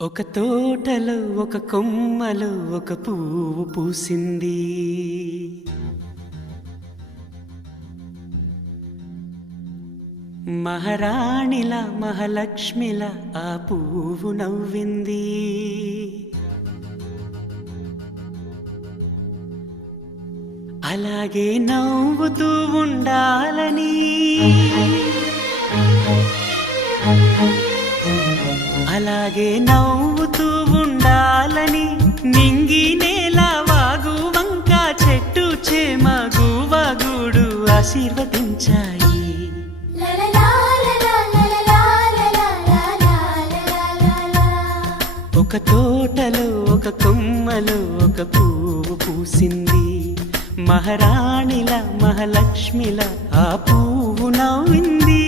ఒక తోటలో ఒక కొమ్మలో ఒక పువ్వు పూసింది. మహారాణిలా మహాలక్ష్మిలా ఆ పువ్వు నవ్వింది. అలాగే నవ్వుతూ ఉండాలని, అలాగే నవ్వుతూ ఉండాలని నింగి నేల వాగు వంక చెట్టు చేమ గువగూడు ఆశీర్వదించాయి. ఒక తోటలో ఒక కొమ్మలో ఒక పువ్వు పూసింది. మహారాణిలా మహాలక్ష్మిలా ఆ పువ్వు నవ్వింది.